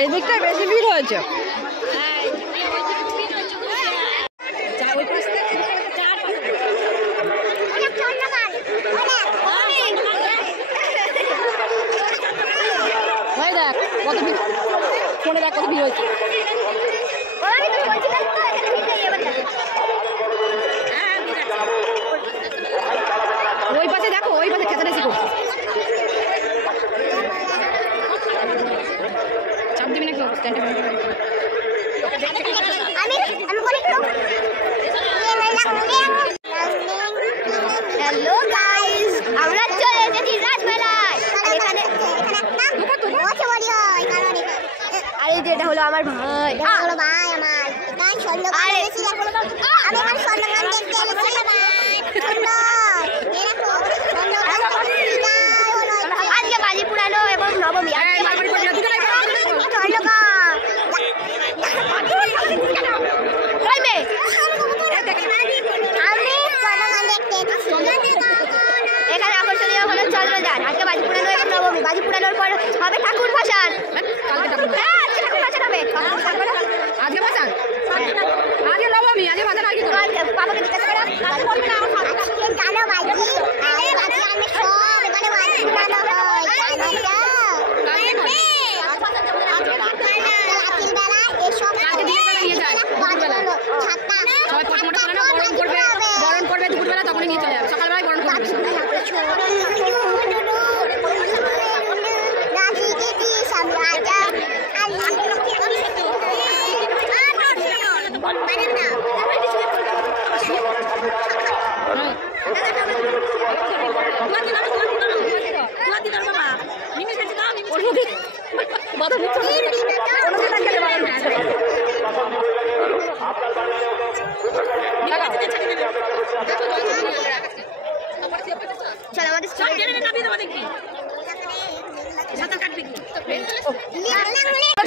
এই দিকটায় বেশি ভিড় হয়েছে। দেখ কত ভিড়, ফোনে দেখ কত ভিড় হয়েছে। ওই পাশে দেখো, ওই পাশে খেতে বেশি করছে। চাপ দিবি নাকি স্ট্যান্ডে? হ্যালো গাইস, আমরা চলে এসেছি রাজমেলায়। আরে যেটা হলো আমার ভাই, হলো ভাই আমার। গান স্বর্ণকার এসেছি, আমি এখন স্বর্ণকার দেখতে এসেছি ভাই। আজকে বাজি পুরানো এবং নবমী। এখানে আকর্ষণীয় হলো চন্দ্রযান। আজকে বাজি পুরানো এবং নবমী। বাজি পুরানোর পর হবে ঠাকুর ভাসান। ঠাকুর ভাসান হবে। আজকে ভাসান, আজকে নবমী, আজকে ভাসান। আজকে বাবাকে জিজ্ঞাসা করো, জানো বাজি আমি সব এখানে বাজি পুরানো হয়। বরণ করবে দুপুরবেলা, তখনই নিয়ে চলে যাবে। সকালবেলায় বরণ করবে।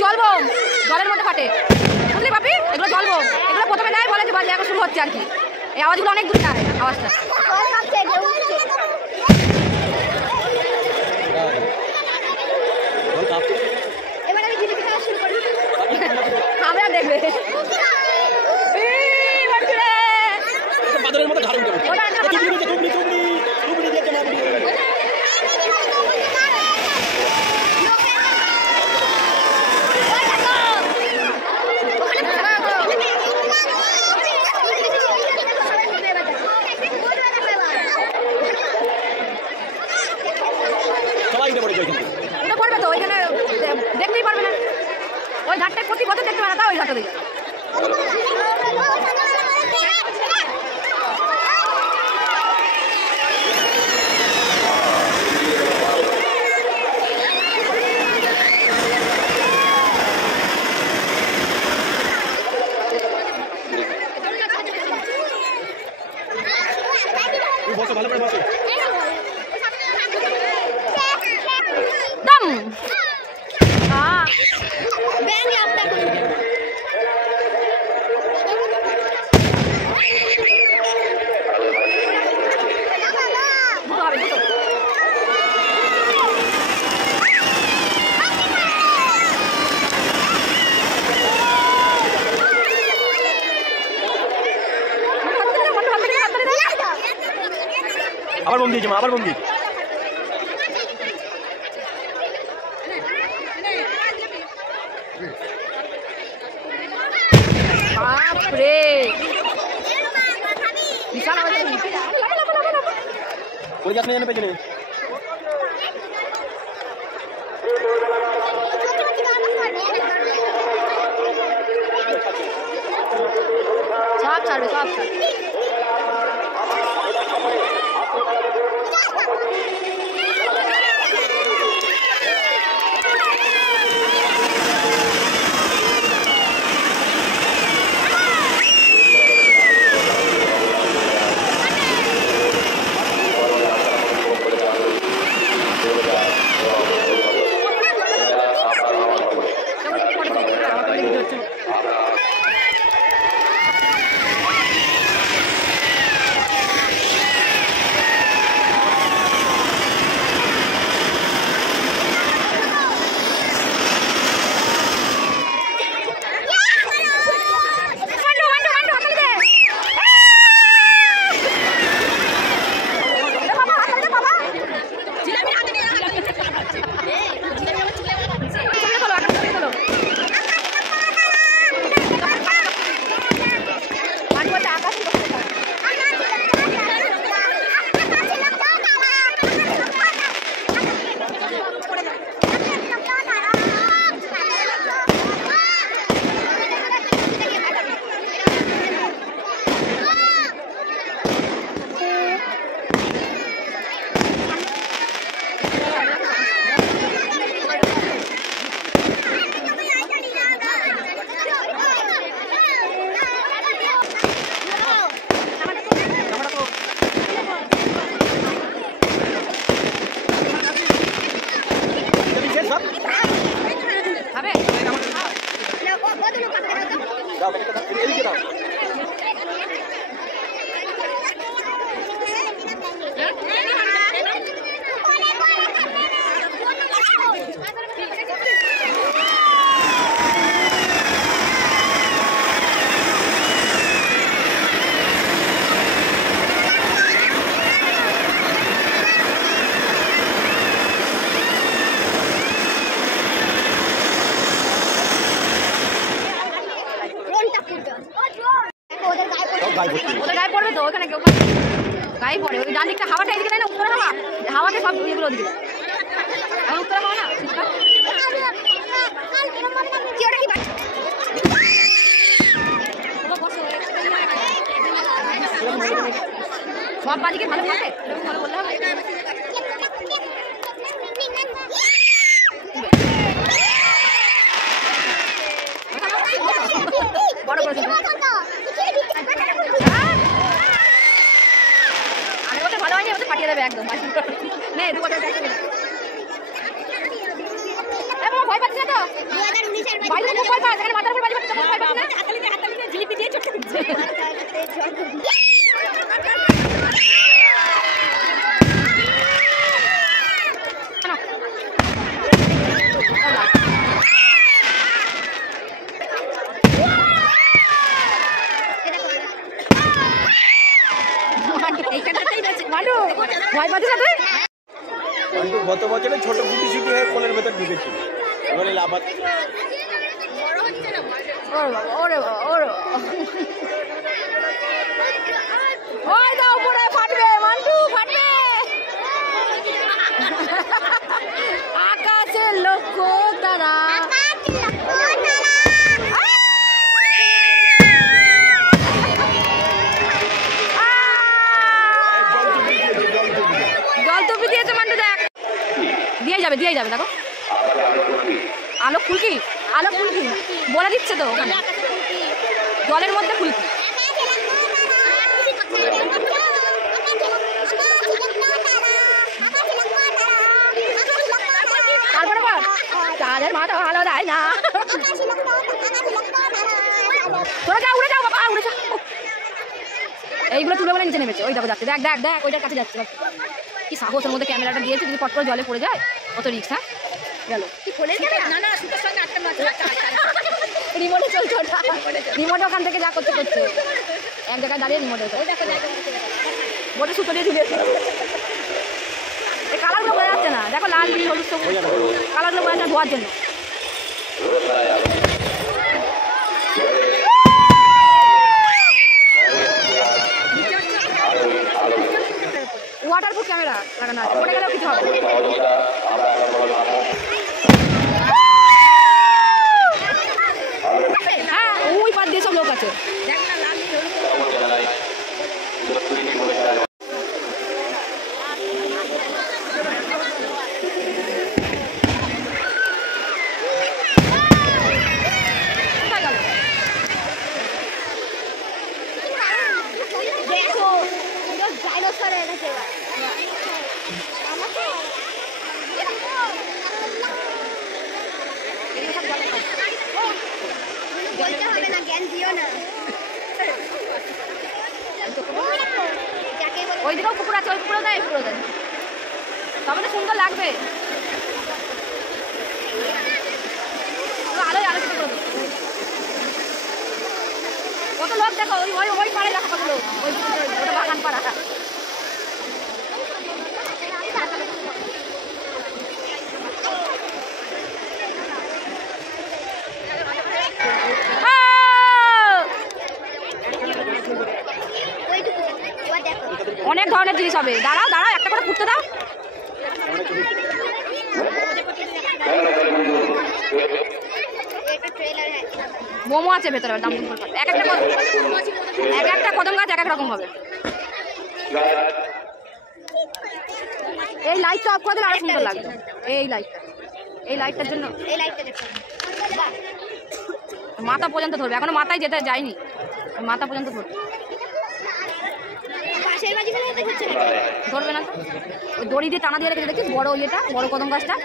জলবো জলের মধ্যে ফাটে, বুঝলি বাপি? এগুলো জলবো, এগুলো প্রথমে নেয় বলে যে বাজে এখন শুরু হচ্ছে আর কি। এই আওয়াজগুলো অনেক দূর যায় আওয়াজটা। এবার আমি জিলিপি খাওয়া শুরু করি। খাবে আর দেখবে। ওটা পড়বে তো, ওইখানে দেখতেই পারবে না। ওই ঘাটটায় প্রতি বছর দেখতে পারে না, ওই ঘাটটা দিকে। আবার বম দিয়েছে মা, আবার বম দিয়ে। বাপরে বিশাল আওয়াজ। ওই গাছ নিয়ে পেছনে সব ছাড়বে, সব ছাড়বে। তাই পড়ে ওই ডান দিকটা হাওয়াটা এদিকে দেয় না, উত্তর হাওয়া, হাওয়াতে সব এগুলো ওদিকে দেয়। এখন উত্তর হাওয়া না কি ওটা কি সব বাজিকে ভালো থাকে ভালো বললে হবে। বড় করে আরে ওটা ভালো হয়নি, ওটা পাঠিয়ে দেবে একদম নে দু কথা ভয় পাচ্ছি না তো 2019 বাইরে খুব ভয় পাচ্ছে, এখানে মাথার উপর বাজি পাচ্ছে, ভয় পাচ্ছে না হাতালিতে জিলিপি দিয়ে চটকে দিচ্ছে। ভয় পাচ্ছি না তুই? গত বছরে ছোট গুটি ছুটি হয়ে কোলের ভেতর ঢুকেছিল, এবারে লাফাত ওই দাও পড়ে ফাটবে, মান্টু ফাটবে। আকাশের লক্ষ্য তারা জল টুপি দিয়েছে মান্টু, দেখ দিয়ে যাবে দেখো। আলো ফুলকি বলে দিচ্ছে তো ওখানে জলের মধ্যে ফুলকি। তারপরে বল তাদের মাথা ভালো দেয় না। তোরা যাও, উড়ে যাও বাবা, উড়ে যাও। এইগুলো তুলে বলে নিচে নেমেছে, ওই দেখো যাচ্ছে, দেখ ওইটার কাছে যাচ্ছে। কি সাহসের মধ্যে ক্যামেরাটা দিয়েছে, যদি পট করে জলে পড়ে যায় কত রিক্স। হ্যাঁ গেল কি ফোনের ক্যামেরা না সুতোর সঙ্গে আটকে মাছ রিমোটে চলছে ওটা, রিমোটে ওখান থেকে যা করতে এক জায়গায় দাঁড়িয়ে রিমোটে বোটে সুতো দিয়ে ঝুলিয়েছে। এই কালারগুলো বোঝা যাচ্ছে না, দেখো লাল নীল হলুদ সবুজ কালারগুলো বোঝা যাচ্ছে ধোয়ার জন্য। ওয়াটারপ্রুফ ক্যামেরা লাগানো আছে, পড়ে গেলেও কিছু হবে। হ্যাঁ ওই পাশ দিয়ে সব লোক আছে। ওই দিকেও পুকুর আছে, ওই পুকুরও দেয়, পুকুরও দেয়, তবে তো সুন্দর লাগবে। আলোয় আলোচিত করে দেবো কত লোক দেখো, ওই পাড়ে দেখো কত লোক, ওটা বাগান পাড়া। অনেক ধরনের জিনিস হবে, দাঁড়াও একটা করে ফুটতে দাও। মোমো আছে ভেতরে, দাম এক একটা কদম গাছ এক এক রকম হবে। এই লাইটটা অফ করে দিলে আরো সুন্দর লাগবে। এই লাইটটার জন্য মাথা পর্যন্ত ধরবে, এখনো মাথায় যেতে যায়নি, মাথা পর্যন্ত ধরবে। ধরবে না তো, ওই দড়ি দিয়ে টানা দিয়ে রেখে দেখছিস বড় ইয়েটা, বড় কদম গাছটা।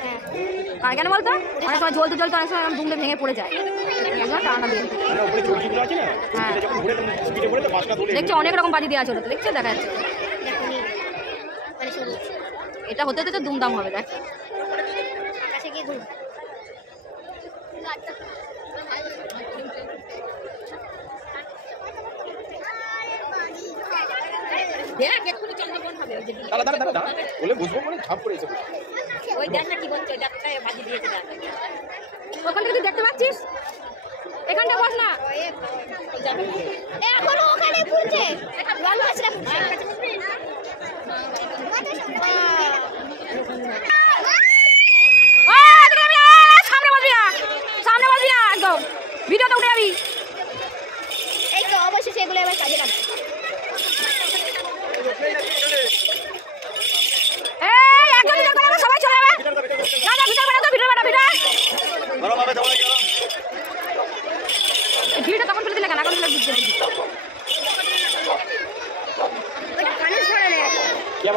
কার কেন বলতো, অনেক সময় জ্বলতে অনেক সময় দুমড়ে ভেঙে পড়ে যায়, টানা দিয়ে। হ্যাঁ দেখছি অনেক রকম বাজি দেওয়া আছে ওটাতে, দেখছো দেখা যাচ্ছে। এটা হতে হতে তো দুমদাম হবে, দেখ ওখান থেকে দেখতে পাচ্ছিস, এখানটা বস না,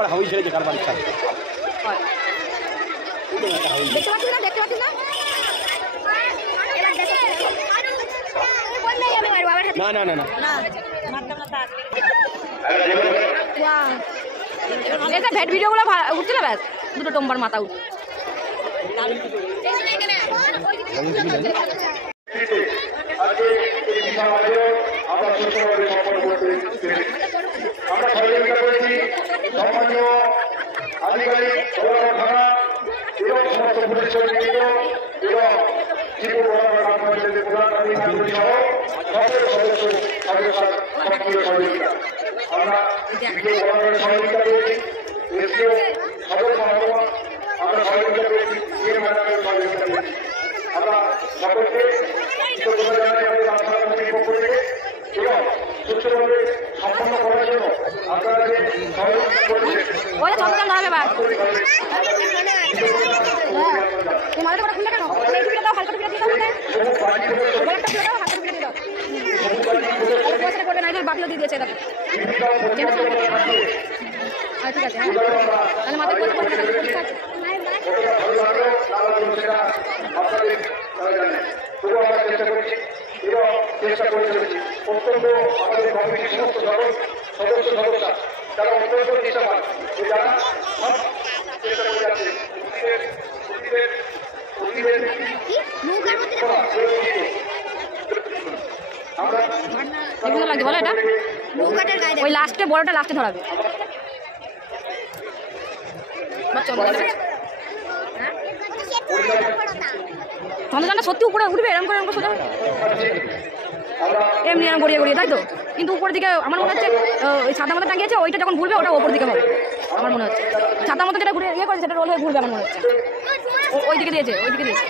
আবার হাউই ছেড়েছে কার বাড়ির ছাদ হয়। দেখতে পাচ্ছিস না দেখতে পাচ্ছিস না এবার দেখো বললেই আমি মারবো আবার না না না না এটা ভেট ভিডিওগুলো উঠছিল ব্যাস দুটো টম্বার মাথা উঠছে আজকে এই বিশাল আয়োজন আমরা সুষ্ঠুভাবে সম্পন্ন করতে পেরেছি। আমরা সহযোগিতা করেছি সম্মানীয় আধিকারিক থানা এবং সমস্ত পুলিশ কর্মীবৃন্দ এবং ত্রিপুর গ্রাম পঞ্চায়েতের প্রধান আধিকারিক সহ সকল সদস্য সদস্যের সক্রিয় সহযোগিতা। আমরা বিজয় গভর্নরের সহযোগিতা করেছি, এসিও সদর মহকুমা আমরা সহযোগিতা করেছি, এর ম্যাডামের সহযোগিতা করেছি। আমরা সকলকে কৃতজ্ঞতা জানাই আমাদের আশা কমিটির পক্ষ থেকে এবং সুষ্ঠুভাবে সম্পন্ন করার জন্য আপনারা যে সহযোগিতা করেছেন ওই চমকাল ধরাবে এবার আন্তরিকভাবে এই মাথাটা করে খুলে কেন এই টুপিটা দাও হালকা টুপিটা দিয়ে দাও ওটা সবুজ বাড়ি থেকে গোলাপটা খুলে দাও হালকা টুপিটা দিয়ে দাও আর পয়সাটা করবে না এই যে বাকিও দিয়ে দিয়েছে দেখো জীবিকা পরিচালনা সাজিয়ে আচ্ছা ঠিক আছে হ্যাঁ তাহলে মাথায় পয়সা করবে না ঠিক আছে কতটা ভালো লাগলো না লাগলো সেটা আপনাদের তারা জানেন। তবুও আমরা চেষ্টা করেছি এবং চেষ্টা করে চলেছি। অত্যন্ত আমাদের কমিটির সমস্ত সদস্য তারা অত্যন্ত চেষ্টা যে যারা সব চেষ্টা করে যাচ্ছে আমরা কেমন লাগছে বলো এটা নৌকাটার গায়ে ওই লাস্টে বড়টা লাস্টে ধরাবে চন্দ্রযানটা সত্যি উপরে উঠবে এরকম করে সোজা এমনি এরকম গড়িয়ে গড়িয়ে তাই তো কিন্তু উপরের দিকে আমার মনে হচ্ছে ওই ছাতা মতো টাঙিয়েছে ওইটা যখন ঘুরবে ওটা ওপর দিকে হবে আমার মনে হচ্ছে ছাতা মতো যেটা ঘুরে ইয়ে করেছে সেটা রোল হয়ে ঘুরবে আমার মনে হচ্ছে ওই দিকে দিয়েছে ওই দিকে দিয়েছে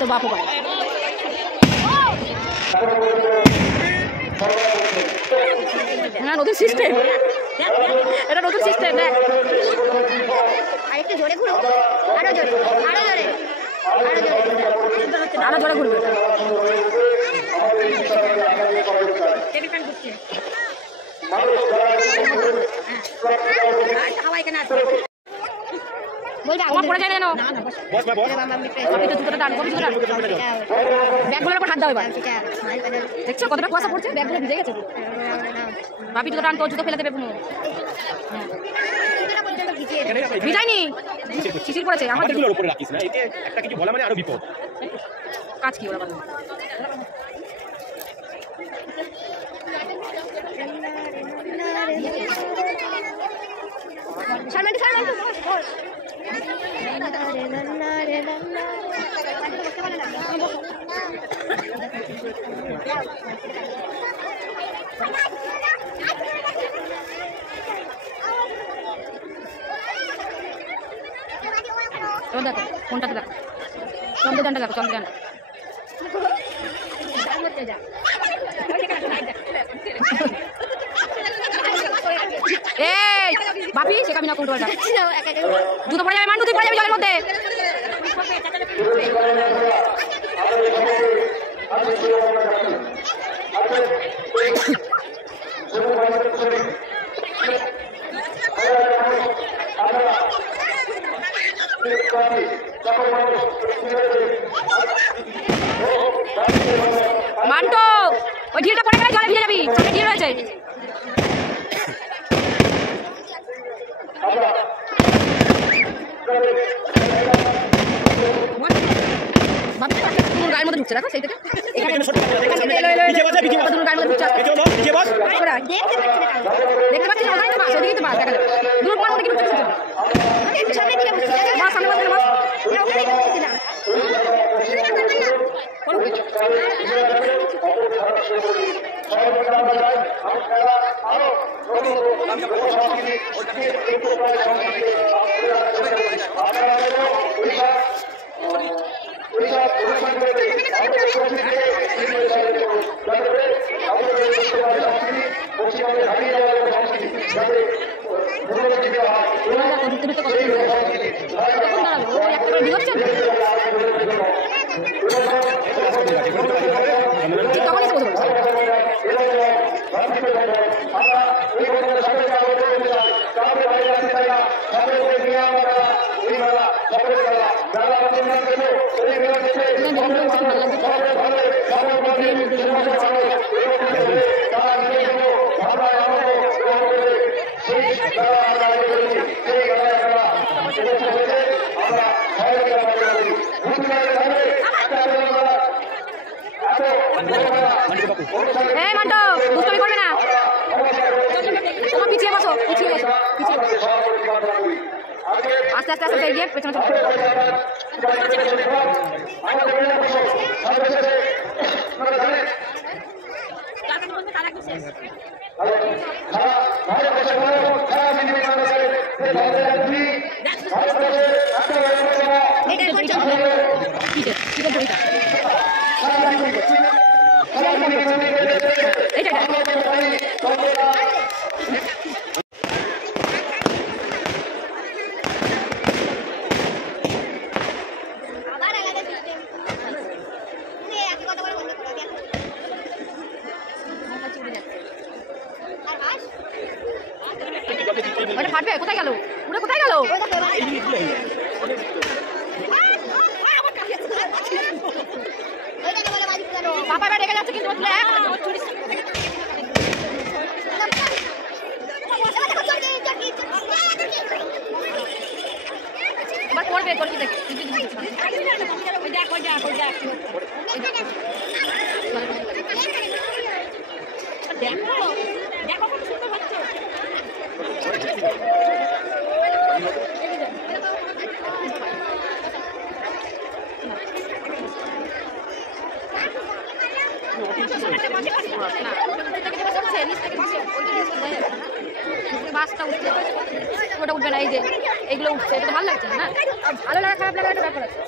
তো বাপু ভাই হ্যাঁ নতুন সিস্টেম এটা নতুন সিস্টেম দেখ আর একটু জোরে ঘুরো আরো জোরে আরো জোরে আরো জোরে ঘুরবে আমার পড়ে যায় না কেন বস ভাই বস আপনি তো জুতোটা টান কবি জুতোটা ব্যাগগুলোর উপর হাত দাও এবার দেখছো কতটা কুয়াশা পড়ছে ব্যাগগুলো ভিজে গেছে ভাবি জুতো টান তো জুতো ফেলে দেবে পুরো ভিজাইনি শিশির পড়েছে আমার আমাদেরগুলোর উপরে রাখিস না এতে একটা কিছু বলা মানে আরো বিপদ কাজ কি ওরা বলে দেখো কোনটাতে দেখো চন্দ্রযানটা দেখো চন্দ্রযানটা এই বাপি শেখাবি না কোনটা জুতো পড়ে যাবে মান তুই পড়ে যাবি জলের মধ্যে মান্টো ওই ঢিলটা পড়ে গেলে জলে ভিজে যাবি সামনে ঢিল রয়েছে গায়ের মধ্যে ঢুকছে দেখো সেই থেকে দেখতে পাচ্ছি না ওটাই তো বাস ওদিকেই তো বাস দেখা যাবে দূর মধ্যে কি ঢুকছে সামনে দিকে বাস সামনে বাস আস্তে আস্তে আস্তে এগিয়ে পেছনে ফাটবে। কোথায় গেল? উড়ে কোথায় গেল? পাপা এবার রেগে যাচ্ছে কিন্তু এবার করবে করবি দেখ দেখো কত সুন্দর হচ্ছে। বাসটা উঠছে ওটা উঠবে না। এই যে এইগুলো উঠছে, এটা ভালো লাগছে না। ভালো লাগা খারাপ লাগা একটা ব্যাপার আছে।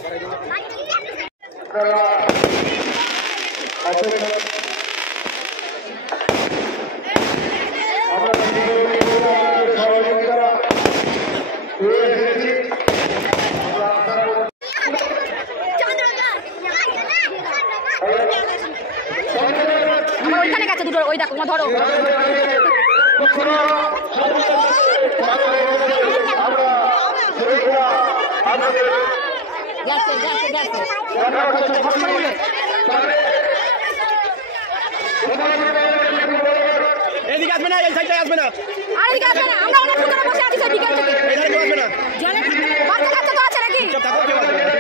আমার ওইখানে গেছে দুটো, ওই দেখো ধরো। গেছে গেছে গেছে এদিকে আসবে না, এই সাইডে আসবে না, আর এদিকে আসবে না। আমরা অনেক দূরে বসে আছি স্যার, বিকেল থেকে। এদিকে আসবে না, জলে বাচ্চা কাচ্চা তো আছে নাকি? চুপ থাকো, কেউ আসবে না।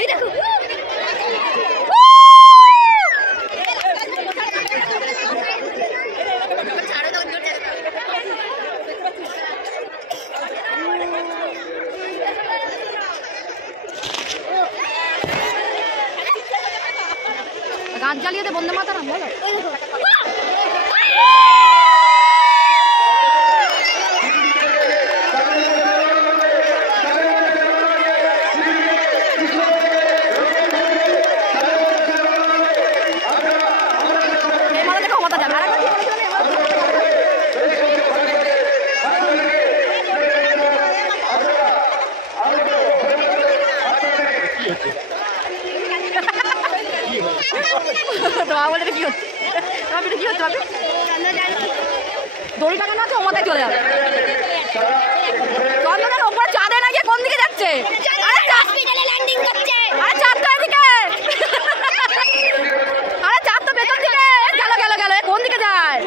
এই দেখো গাছ জ্বালিয়ে দে, বন্দে মাতারাম বলো। দড়ি টাঙানো আছে, ও মাথায় চলে যাবে। চন্দনের ওপর চাঁদে না গিয়ে কোন দিকে যাচ্ছে? আরে চাঁদ তো এদিকে, আরে চাঁদ তো ভেতর দিকে গেল গেল গেল, কোন দিকে যায়?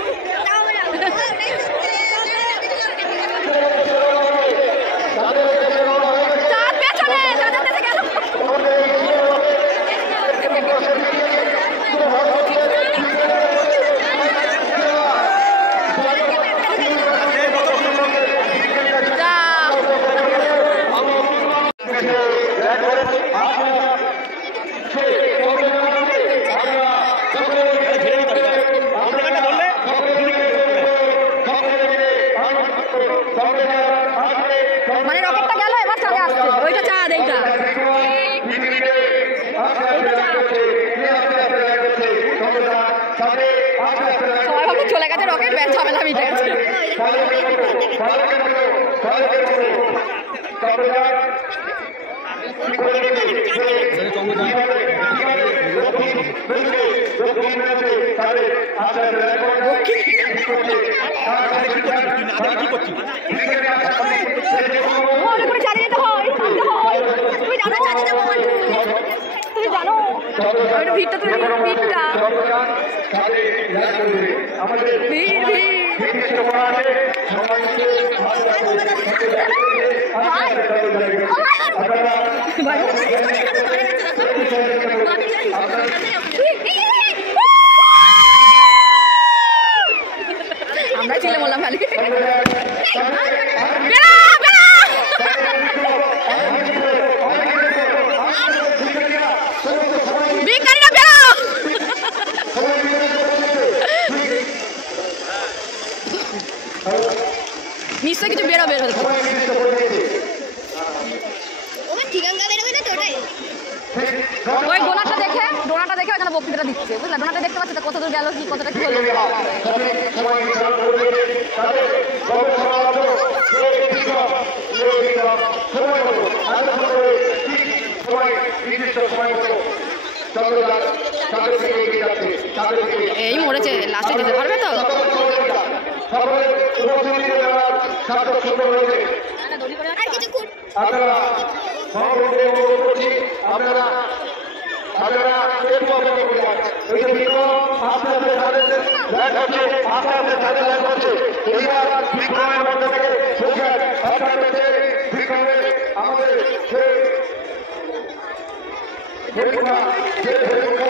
তাদেরকে বলো চন্দ্রযান কি করে মনে করে চালিয়ে যেতে হয়, থামতে হয়। তুমি জানো তুমি জানো ভিড়টা তুমি ভিড়টা ভিড় আমরা ছিলে বললাম খালি নিশ্চয় কিছু বেরো বেরো ওই ডোনাটা দেখে ওখানে বক্তৃতা দিচ্ছে বুঝলা ডোনাটা দেখতে পাচ্ছি কত দূর গেল কি কতটা কি হলো এই মরেছে লাস্টে যেতে পারবে তো আমাদের